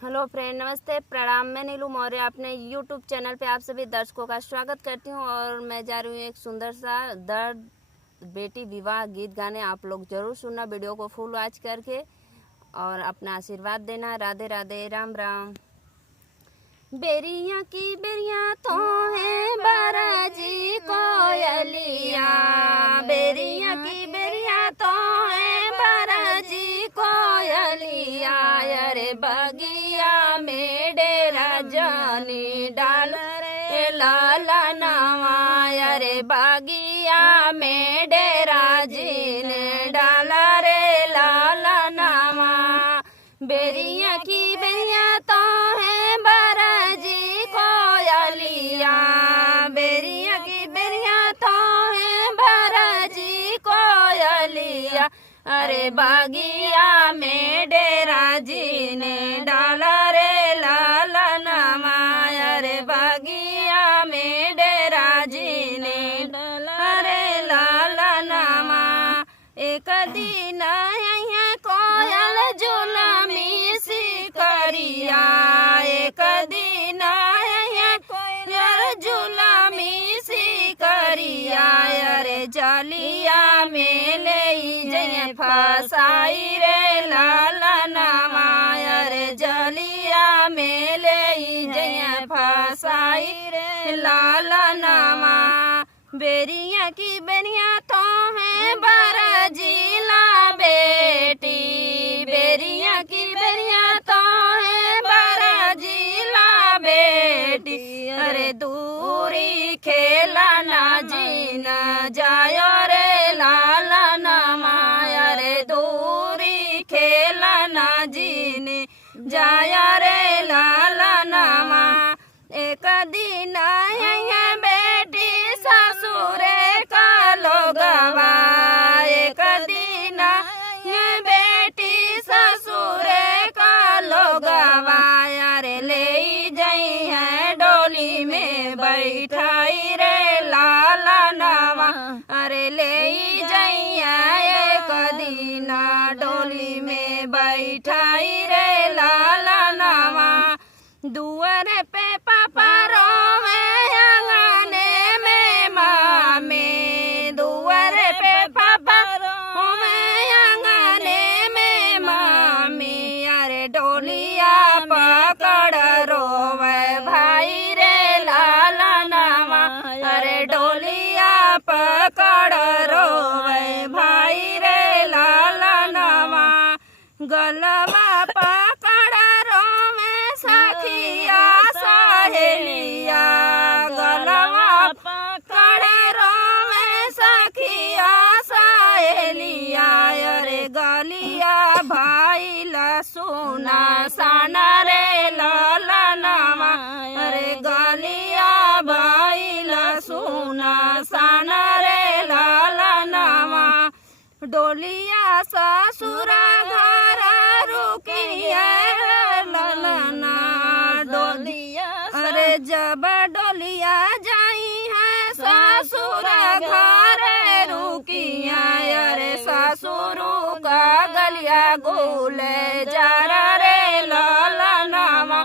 Hello friend, नमस्ते, प्रणाम। मैं नीलू मौर्य अपने यूट्यूब चैनल पे आप सभी दर्शकों का स्वागत करती हूँ। और मैं जा रही हूँ एक सुंदर सा दर्द बेटी विवाह गीत गाने। आप लोग जरूर सुनना वीडियो को फुल वॉच करके और अपना आशीर्वाद देना। राधे राधे, राम राम। बेरिया की बेरिया तो है बाराजी कोयलिया, बेरिया की बेरिया तो है बाराजी कोयलिया। अरे बगिया में डेरा जानी डाल रे लाला नावा, अरे बगिया में डेरा जी ने डाला रे लाला नावा। बेरिया की बेरिया तो है बाराजी कोयलिया, बेरिया की बेरिया तो है बाराजी कोयलिया। अरे बागिया में डेरा जी ने डाला रे लाला नामा, अरे बागिया में डेरा जी ने डाला रे लाला नामा। एक दिन यहाँ कोयल जुलमी सी करिया, एक दिन यहाँ कोयल जुलमी सी करिया। अरे जलिया में ले जय फसाई रे लाला नामा, अरे जलिया में ले जय फसाई रे लाला नामा। बेरिया की बेरिया तो है बाराजीला बेटी, बेरिया की बेरिया तो है बाराजीला बेटी। अरे दूरी खेला ना जीना जायो रे लाला नामा, अरे दूरी खेला ना जीने जाया रे लाला नामा। एक दिन यहाँ बेटी ससुरे का लोगवा, एक दिन ये बेटी ससुरे का लोगवा। अरे ले जाई है डोली में बैठाई रे लाला नावा, अरे ले जाई है एक दिन डोली में बैठाई रे लाला नावा। दुआर पे पापा रोवे आंगने में मामे, दुआर पे पापा रोवे आंगने में मामी। अरे डोलिया पकड़ रोवे भाई रे लाला नावा, अरे डोलिया पकड़ रोवे भाई रे लाला नावा। गलवा पकड़ रोवे सखिया सहेलिया, गलवा पकड़ रोवे सखिया सहेलिया। अरे गलिया भाई लसुना साना रे लाला नावा, अरे गलिया भाई लसुना साना रे लाला नावा। डोलिया ससुरा घर रुकिया ललना डोलिया, अरे जब डोलिया जाई है ससुरा घर रुकिया। अरे ससुरु का गलिया गोले जारा रे लाला नामा,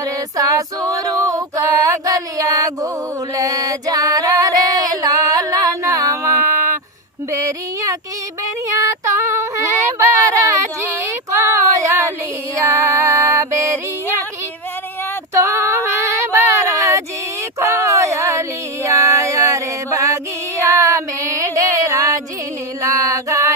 अरे ससुरु का गलिया गोले जारा रे लाला नामा। बेरिया की बेरिया तो है बाराजी कोयलिया, बेरिया की बेरिया तो है बाराजी कोयलिया। अरे बगिया में डेरा जिन लगा